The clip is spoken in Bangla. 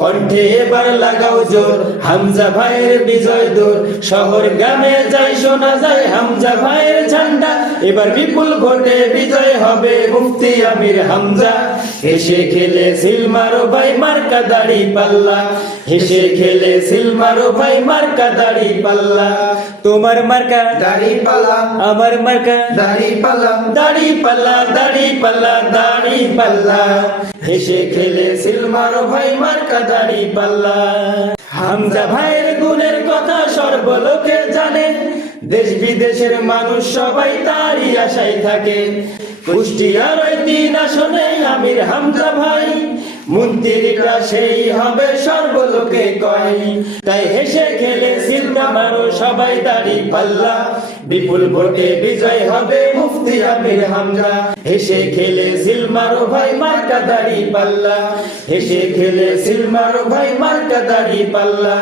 কণ্ঠে এবার লাগাও জোর, হামজা ভাইয়ের বিজয় দূর। শহর গ্রামে যাই শোনা যায় হামজা ভাইয়ের ঝান্ডা, এবার বিপুল ভোটে বিজয় হবে মুফতি আমির হামজা। হেসে খেলে সিল মারো ভাই মার্কা দাড়ি পাল্লা, হেসে খেলে সিল মারো ভাই মার্কা দাড়ি পাল্লা। তোমার মার্কা দাড়ি পাল্লা, আমার মার্কা দাড়ি পাল্লা, দাড়ি পাল্লা, দাড়ি পাল্লা, দাড়ি পাল্লা। হেসে খেলে সিল মারো ভাই মার্কা দাড়ি পাল্লা। হামজা ভাইয়ের গুণের কথা সর্বলোকে জানে, দেশ বিদেশের মানুষ সবাই তারই আশায় থাকে। কুষ্টিয়ার ওই 3 আসনে আমির হামজা ভাই, মন্ত্রীরা সেই হবে সর্বলোকে কয়। তাই হেসে খেলে সিল মারো সবাই দাড়ি পাল্লা, বিপুল ভোটে বিজয় হবে মুফতি আমির হামজা। হেসে খেলে সিল মারো ভাই মার্কা দাড়ি পাল্লা, হেসে খেলে সিল মারো ভাই মার্কা দাড়ি পাল্লা।